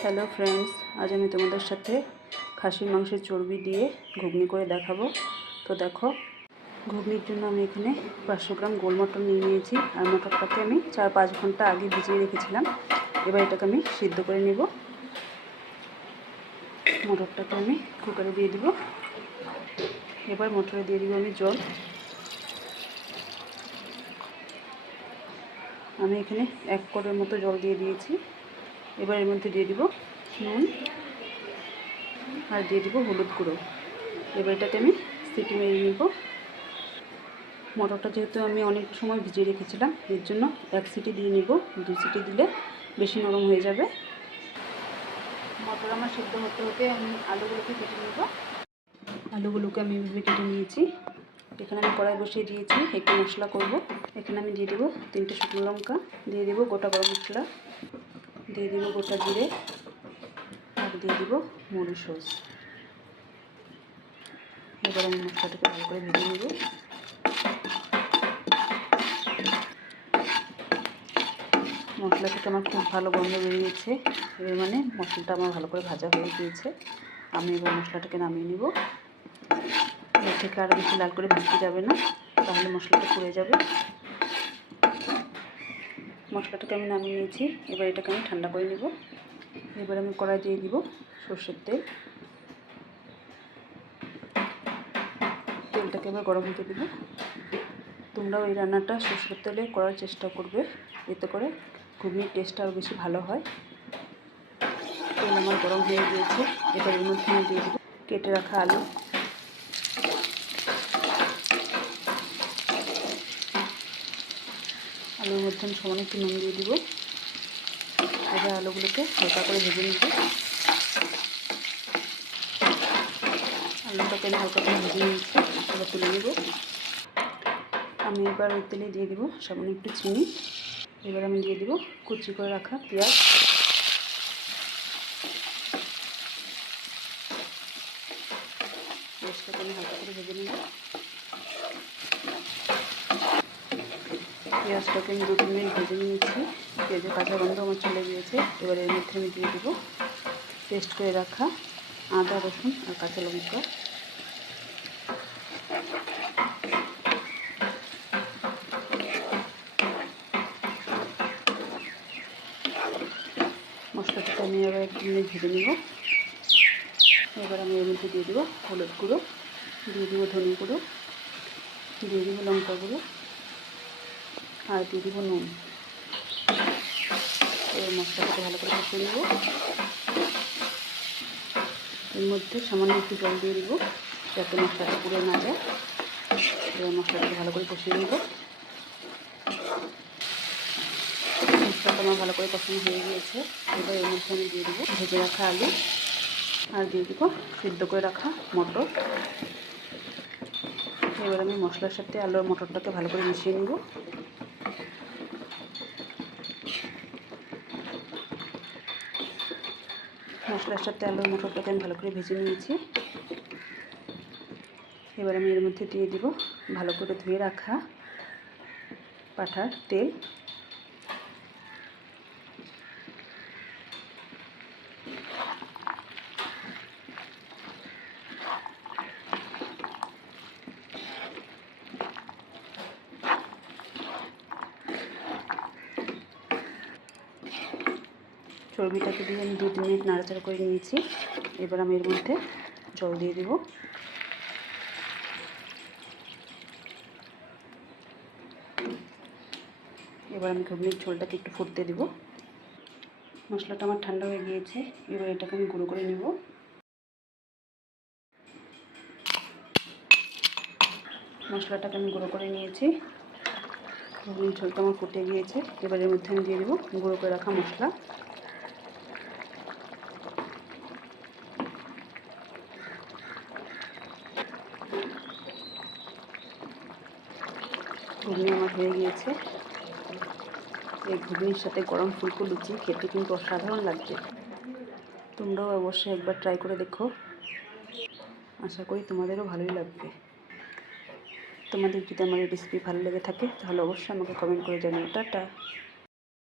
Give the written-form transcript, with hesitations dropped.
Hello friends, আজ আমি তোমাদের সাথে খাসির মাংসের চর্বি দিয়ে ঘুগনি করে দেখাবো। তো দেখো, ঘুগনির জন্য আমি এখানে 500 গ্রাম গোল মটর নিয়ে নিয়েছি। আর মটরটাকে আমি 4-5 ঘন্টা আগে ভিজিয়ে রেখেছিলাম। এবার এটাকে আমি সিদ্ধ করে নেব। মটরটাকে আমি কুকারে দিয়ে দিব। এবার মটরে দিয়ে দিব আমি জল। আমি এখানে 1 কোটের মতো জল দিয়ে দিয়েছি। এবার এর মধ্যে দিয়ে দিব নুন আর দিয়ে দিব হলুদ গুঁড়ো। এবার এটাকে আমি সিটি মেরে নেব। মটরটা যেহেতু আমি অনেক সময় ভিজিয়ে রেখেছিলাম, এর জন্য 1 সিটি দিয়ে নিব। 2 সিটি দিলে বেশি নরম হয়ে যাবে। মটর আমার সিদ্ধ হতে হতে আমি আলুগুলোকে কেটে নেব। আলুগুলোকে আমি এভাবে কেটে নিয়েছি। এখানে আমি কড়াই বসিয়ে দিয়েছি, একটু মশলা করব। এখানে আমি দিয়ে দেবো 3টে শুকনো লঙ্কা, দিয়ে দেবো গোটা গরম মশলা, দিয়ে দেবো গোটা জিরে আর দিয়ে দেবো মরিচ। এবার আমি মশলাটাকে ভালো করে ভেজে নেব। মশলা থেকে আমার খুব ভালো গন্ধ বেরিয়েছে। এবার মানে মশলাটা আমার ভালো করে ভাজা হয়ে গিয়েছে। আমি এবার মশলাটাকে নামিয়ে নেব। এর থেকে আরও বেশি লাল করে ভাজতে যাবে না, তাহলে মশলাটা পুড়ে যাবে। মশলাটাকে আমি নামিয়ে নিয়েছি। এবার এটাকে আমি ঠান্ডা করে নেব। এবার আমি কড়াই দিয়ে দিব সরষের তেল। তেলটাকে এবার গরম হতে দেব। তোমরাও এই রান্নাটা সরষের তেলে করার চেষ্টা করবে, এতে করে ঘুগনির টেস্টটা আরও বেশি ভালো হয়। তেল আমার গরম হয়ে গিয়েছে। এবার এর মধ্যে আমি দিয়ে দেবো কেটে রাখা আলু। আলুর মধ্যে আমি সমান একটু নুন দিয়ে দিব। এবার আলুগুলোকে হালকা করে ভেজে নেব। আলুটাকে আমি হালকা করে ভেজে নিয়েছি। এবার তুলে নেব। আমি এবার ওই তেলে দিয়ে দিব সামান্য একটু চিনি। এবার আমি দিয়ে দিব কুচি করে রাখা পেঁয়াজ। পেঁয়াজটাকে আমি হালকা করে ভেজে নেব। পেঁয়াজটাকে আমি 2-3 মিনিট ভেজে নিয়েছি। পেঁয়াজের কাঁচা গন্ধ আমার চলে গিয়েছে। এবার এর মধ্যে আমি দিয়ে দেবো পেস্ট করে রাখা আদা, রসুন আর কাঁচা লঙ্কা। মশলাটাকে আমি আবার 1 মিনিট ভেজে নেব। এবার আমি এর মধ্যে দিয়ে দেবো হলুদ গুঁড়ো, দিয়ে দেবো ধনে গুঁড়ো, দিয়ে দেবো লঙ্কা গুঁড়ো আর দিয়ে দেবো নুন। এবার মশলাটাকে ভালো করে কষিয়ে নেব। এর মধ্যে সামান্য একটু জল দিয়ে দেবো যাতে মশলাটা পুড়ে না যায়। এবার মশলাটাকে ভালো করে কষিয়ে নেব। মশলাটা আমার ভালো করে কষানো হয়ে গিয়েছে। এবার এর মধ্যে আমি দিয়ে দেবো ভেজে রাখা আলু আর দিয়ে দেবো সিদ্ধ করে রাখা মটর। এবার আমি মশলার সাথে আলু আর মটরটাকে ভালো করে মিশিয়ে নেব। মশলার সাথে আলু আর মটরটাকে আমি ভালো করে ভেজে নিয়েছি। এবার আমি এর মধ্যে দিয়ে দিব ভালো করে ধুয়ে রাখা পাঠার তেল। চর্বিটাকে দিয়ে আমি 2-3 মিনিট নাড়াচাড়া করে নিয়েছি। এবার আমি এর মধ্যে জল দিয়ে দেব। এবার আমি ঘুগনির ঝোলটাকে একটু ফুটতে দেব। মশলাটা আমার ঠান্ডা হয়ে গিয়েছে। এবার এটাকে আমি গুঁড়ো করে নেব। মশলাটাকে আমি গুঁড়ো করে নিয়েছি। ঘুগনির ঝোলটা আমার ফুটে গিয়েছে। এবার এর মধ্যে আমি দিয়ে দেবো গুঁড়ো করে রাখা মশলা। ঘুগনি আমার হয়ে গিয়েছে। এই ঘুগনির সাথে গরম ফুলকো লুচি খেতে কিন্তু অসাধারণ লাগবে। তোমরাও অবশ্যই একবার ট্রাই করে দেখো। আশা করি তোমাদেরও ভালোই লাগবে। তোমাদের যদি আমার এই রেসিপি ভালো লেগে থাকে তাহলে অবশ্যই আমাকে কমেন্ট করে জানিও। টাটা।